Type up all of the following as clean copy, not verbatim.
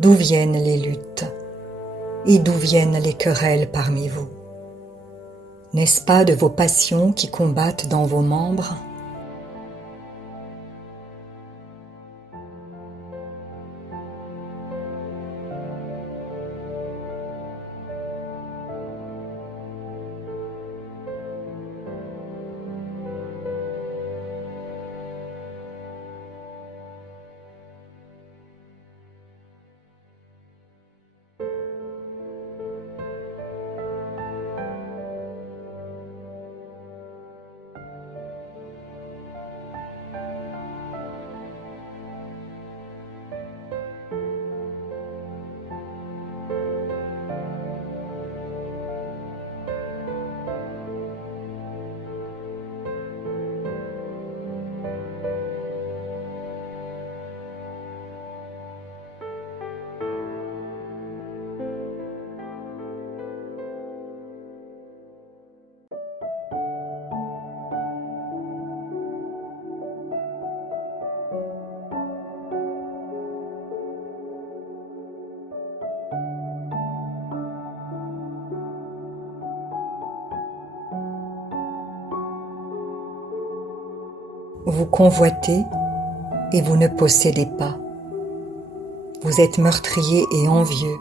D'où viennent les luttes et d'où viennent les querelles parmi vous? N'est-ce pas de vos passions qui combattent dans vos membres? Vous convoitez et vous ne possédez pas. Vous êtes meurtrier et envieux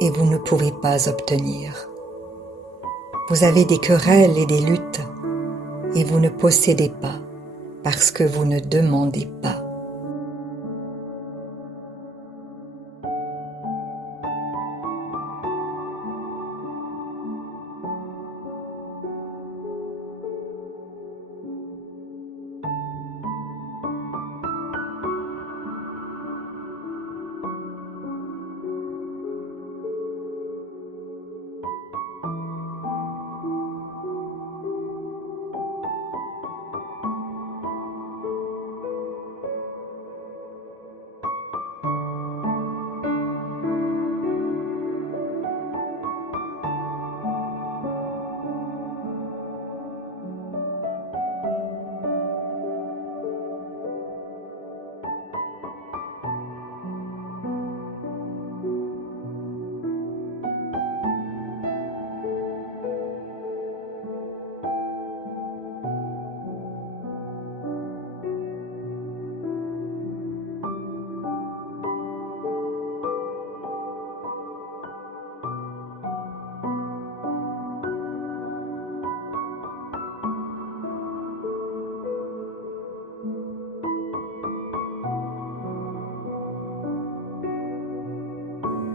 et vous ne pouvez pas obtenir. Vous avez des querelles et des luttes et vous ne possédez pas parce que vous ne demandez pas.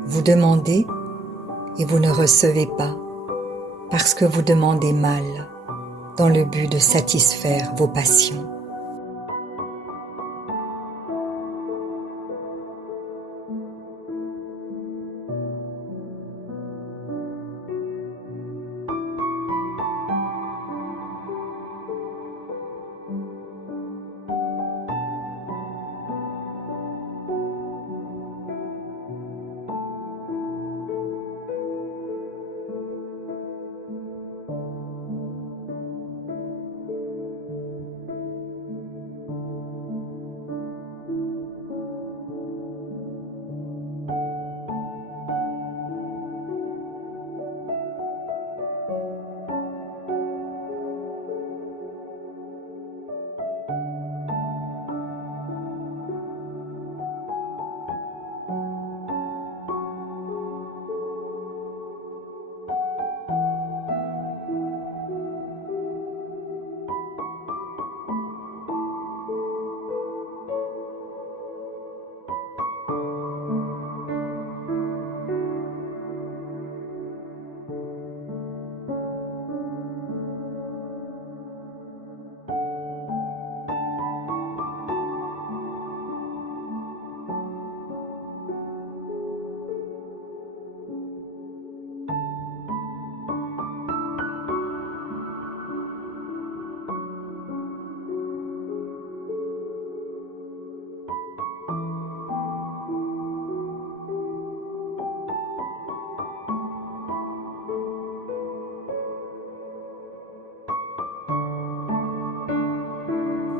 Vous demandez et vous ne recevez pas parce que vous demandez mal dans le but de satisfaire vos passions.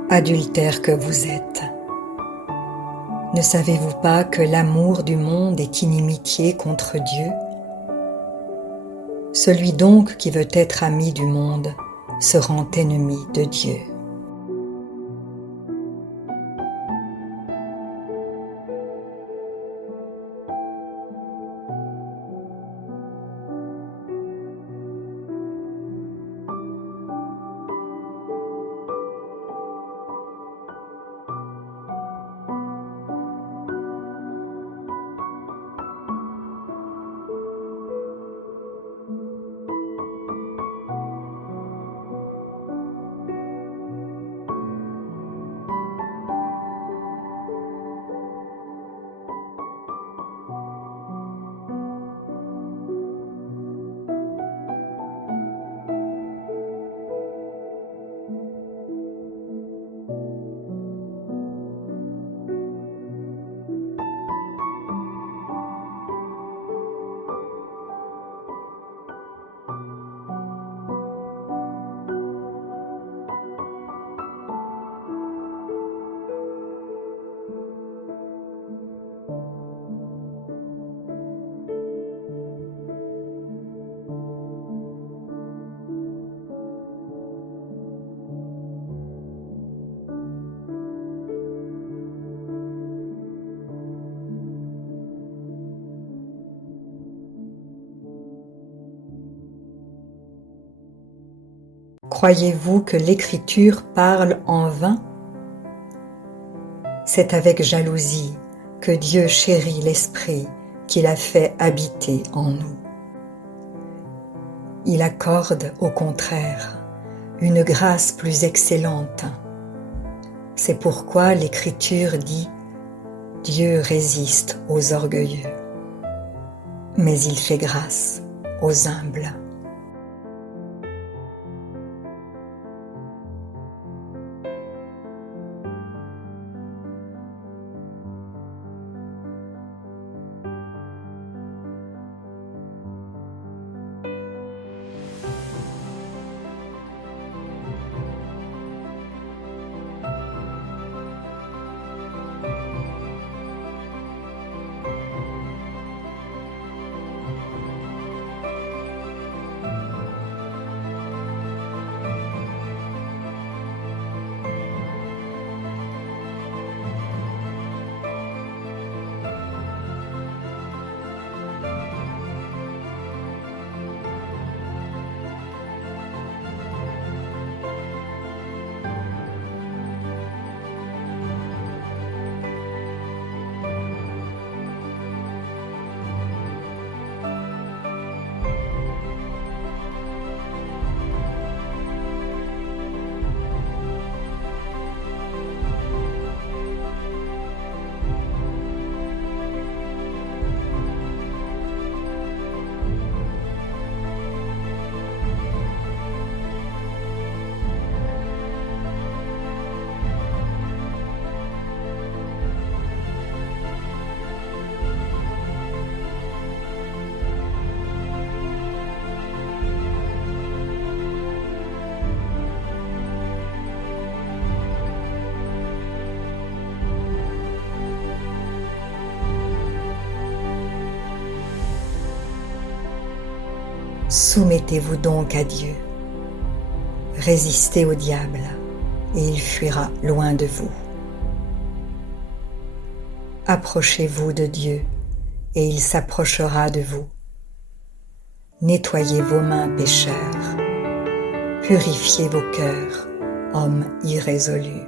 Adultère que vous êtes, Ne savez-vous pas que l'amour du monde est inimitié contre Dieu? Celui donc qui veut être ami du monde se rend ennemi de Dieu. Croyez-vous que l'Écriture parle en vain? C'est avec jalousie que Dieu chérit l'Esprit qu'il a fait habiter en nous. Il accorde, au contraire, une grâce plus excellente. C'est pourquoi l'Écriture dit « Dieu résiste aux orgueilleux, mais il fait grâce aux humbles. » Soumettez-vous donc à Dieu, résistez au diable, et il fuira loin de vous. Approchez-vous de Dieu, et il s'approchera de vous. Nettoyez vos mains, pécheurs, purifiez vos cœurs, hommes irrésolus.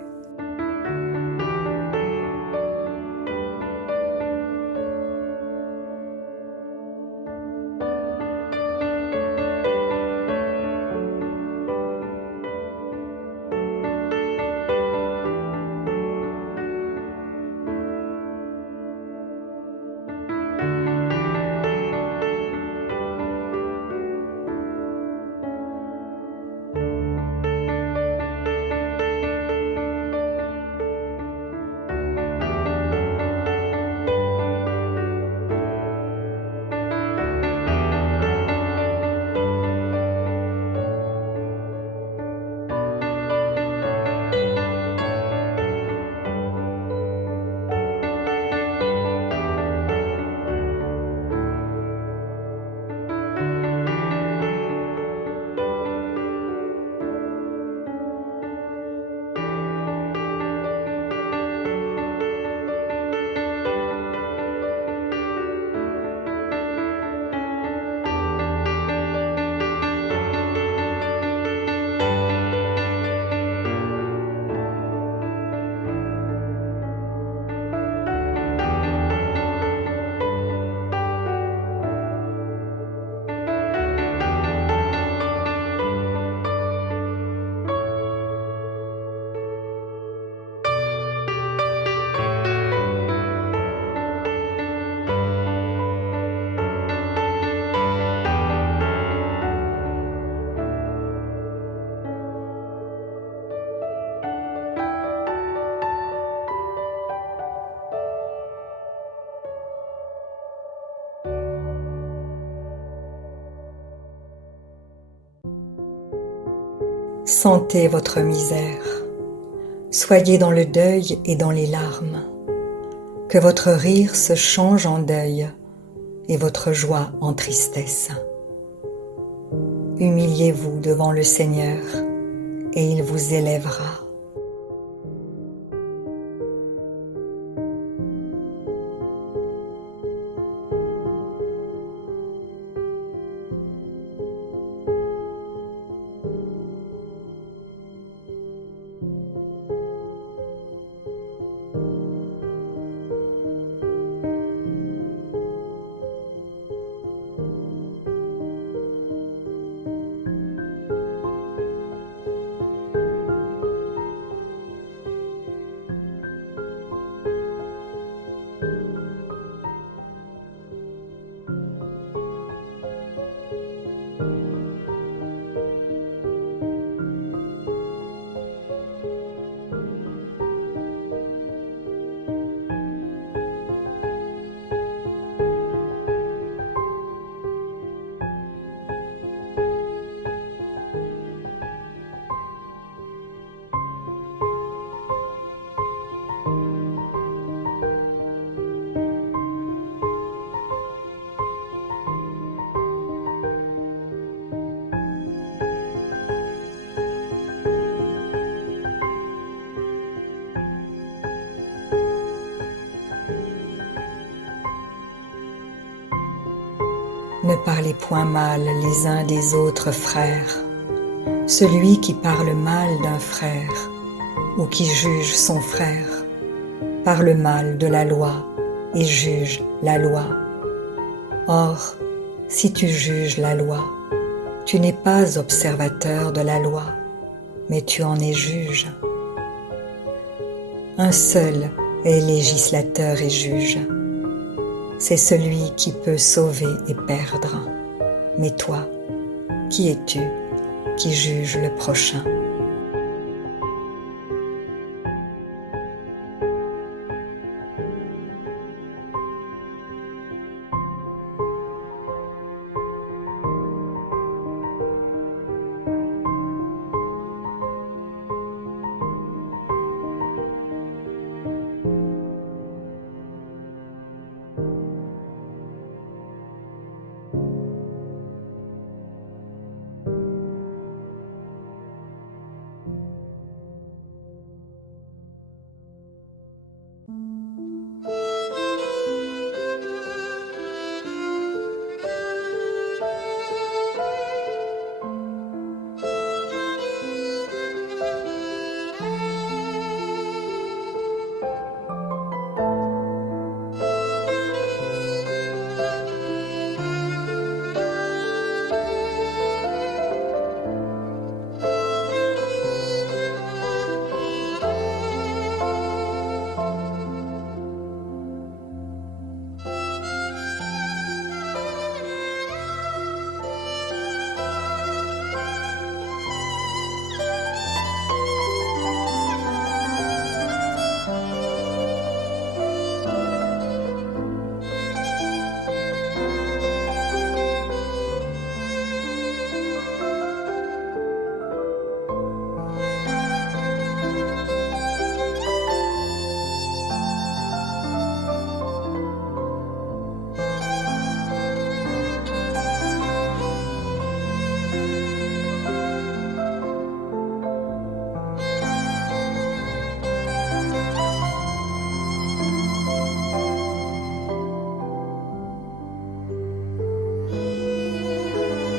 Sentez votre misère. Soyez dans le deuil et dans les larmes. Que votre rire se change en deuil et votre joie en tristesse. Humiliez-vous devant le Seigneur et il vous élèvera. Ne parlez point mal les uns des autres frères. Celui qui parle mal d'un frère ou qui juge son frère parle mal de la loi et juge la loi. Or, si tu juges la loi, tu n'es pas observateur de la loi, mais tu en es juge. Un seul est législateur et juge. C'est celui qui peut sauver et perdre. Mais toi, qui es-tu qui juge le prochain ?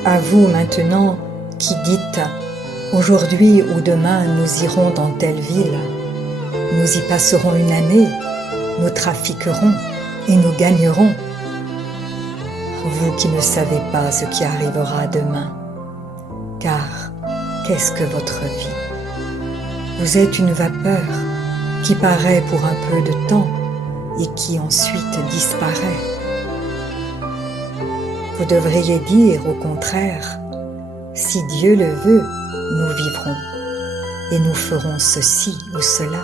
À vous maintenant qui dites « Aujourd'hui ou demain nous irons dans telle ville, nous y passerons une année, nous trafiquerons et nous gagnerons. » Vous qui ne savez pas ce qui arrivera demain, car qu'est-ce que votre vie? Vous êtes une vapeur qui paraît pour un peu de temps et qui ensuite disparaît. Vous devriez dire au contraire, si Dieu le veut, nous vivrons et nous ferons ceci ou cela.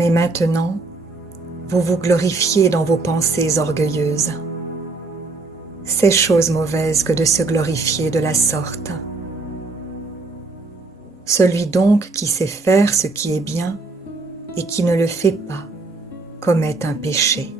Mais maintenant, vous vous glorifiez dans vos pensées orgueilleuses. C'est chose mauvaise que de se glorifier de la sorte. Celui donc qui sait faire ce qui est bien et qui ne le fait pas commet un péché.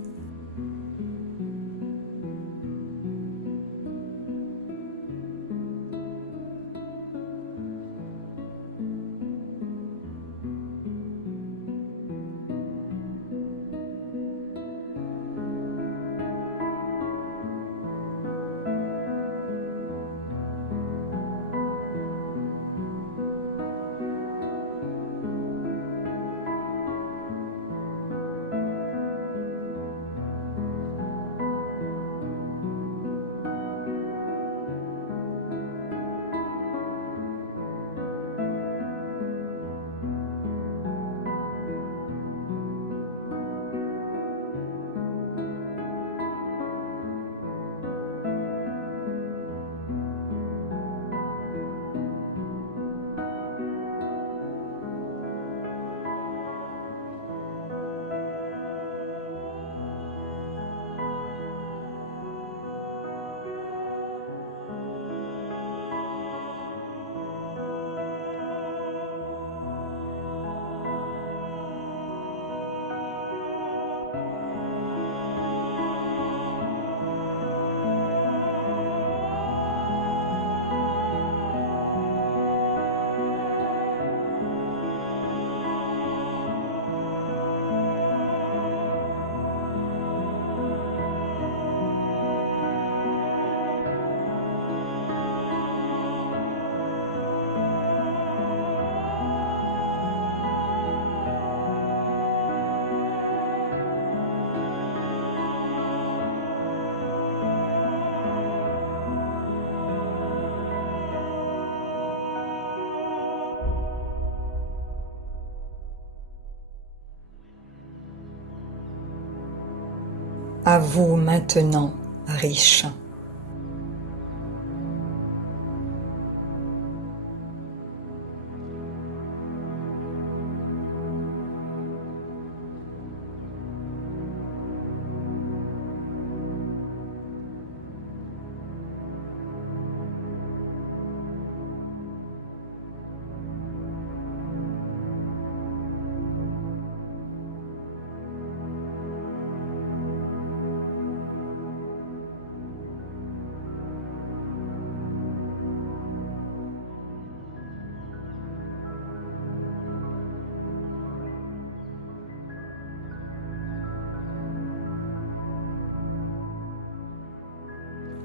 À vous maintenant, riches.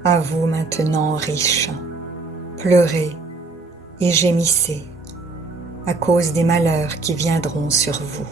À vous maintenant, riches, pleurez et gémissez à cause des malheurs qui viendront sur vous.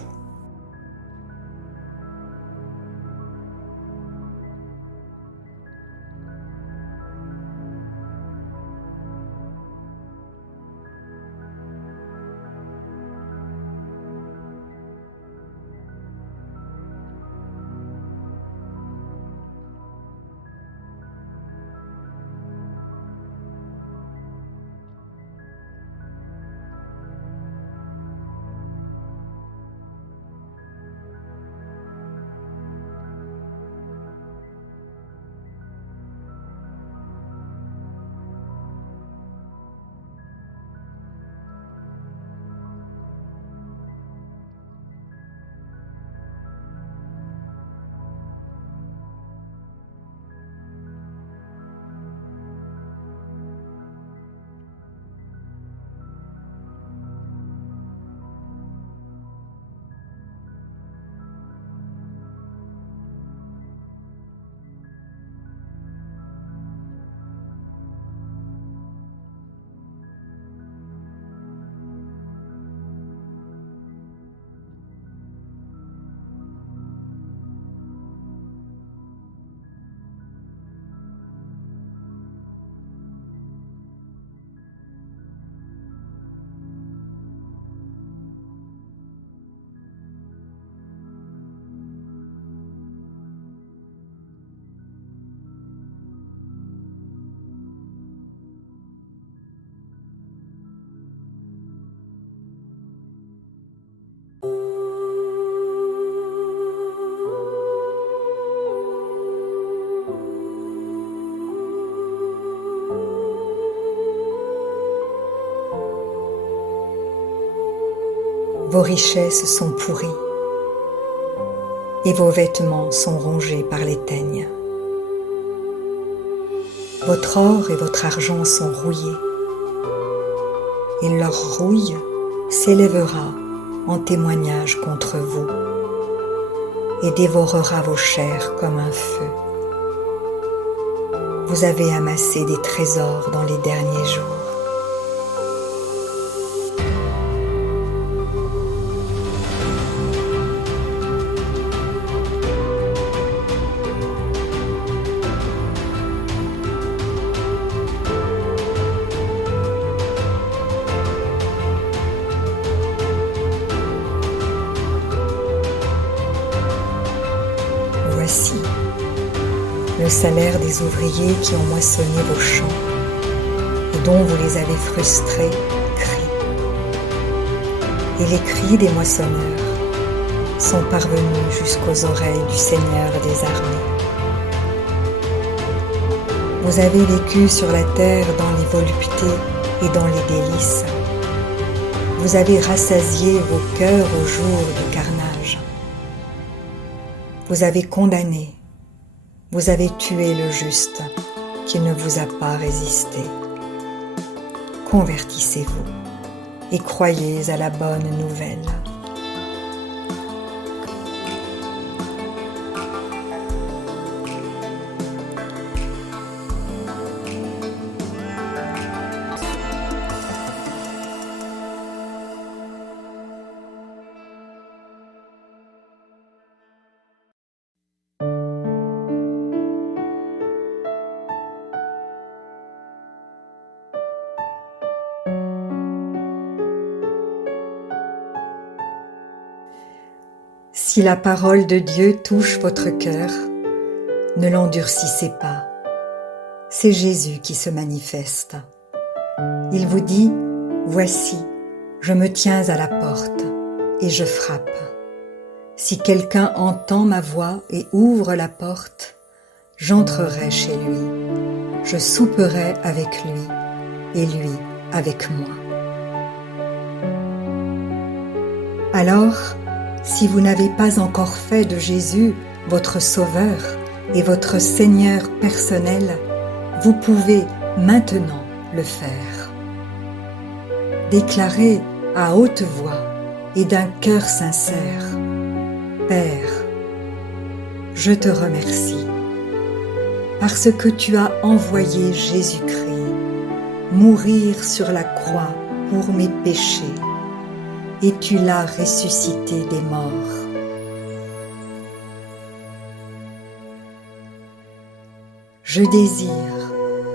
Vos richesses sont pourries et vos vêtements sont rongés par les teignes. Votre or et votre argent sont rouillés et leur rouille s'élèvera en témoignage contre vous et dévorera vos chairs comme un feu. Vous avez amassé des trésors dans les derniers jours. Voici le salaire des ouvriers qui ont moissonné vos champs et dont vous les avez frustrés crie. Et les cris des moissonneurs sont parvenus jusqu'aux oreilles du Seigneur des armées. Vous avez vécu sur la terre dans les voluptés et dans les délices. Vous avez rassasié vos cœurs au jour du carnage. Vous avez condamné, vous avez tué le juste qui ne vous a pas résisté. Convertissez-vous et croyez à la bonne nouvelle. Si la parole de Dieu touche votre cœur, ne l'endurcissez pas. C'est Jésus qui se manifeste. Il vous dit, « Voici, je me tiens à la porte et je frappe. Si quelqu'un entend ma voix et ouvre la porte, j'entrerai chez lui. Je souperai avec lui et lui avec moi. » Alors, si vous n'avez pas encore fait de Jésus votre Sauveur et votre Seigneur personnel, vous pouvez maintenant le faire. Déclarez à haute voix et d'un cœur sincère, « Père, je te remercie parce que tu as envoyé Jésus-Christ mourir sur la croix pour mes péchés et tu l'as ressuscité des morts. Je désire,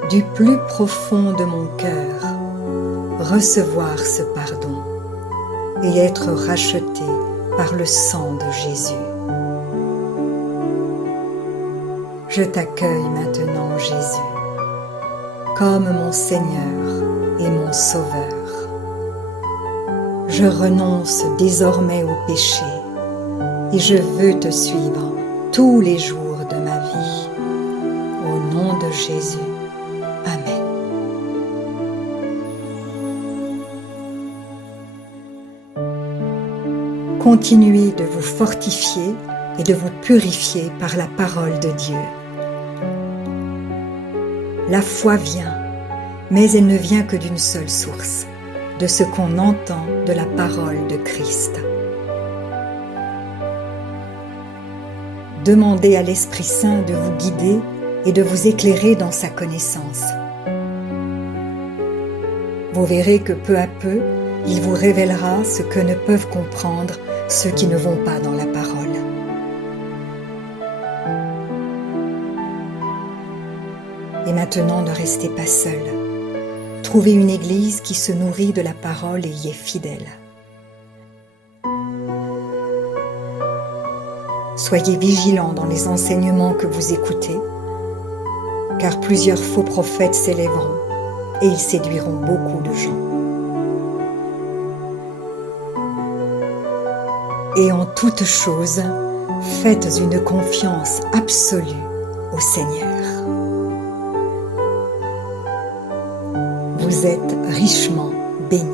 du plus profond de mon cœur, recevoir ce pardon et être racheté par le sang de Jésus. Je t'accueille maintenant, Jésus, comme mon Seigneur et mon Sauveur. Je renonce désormais au péché et je veux te suivre tous les jours de ma vie. Au nom de Jésus. Amen. Continuez de vous fortifier et de vous purifier par la parole de Dieu. La foi vient, mais elle ne vient que d'une seule source, de ce qu'on entend de la parole de Christ. Demandez à l'Esprit Saint de vous guider et de vous éclairer dans sa connaissance. Vous verrez que peu à peu, il vous révélera ce que ne peuvent comprendre ceux qui ne vont pas dans la parole. Et maintenant, ne restez pas seul. Trouvez une église qui se nourrit de la parole et y est fidèle. Soyez vigilants dans les enseignements que vous écoutez, car plusieurs faux prophètes s'élèveront et ils séduiront beaucoup de gens. Et en toutes choses, faites une confiance absolue au Seigneur. Vous êtes richement bénis.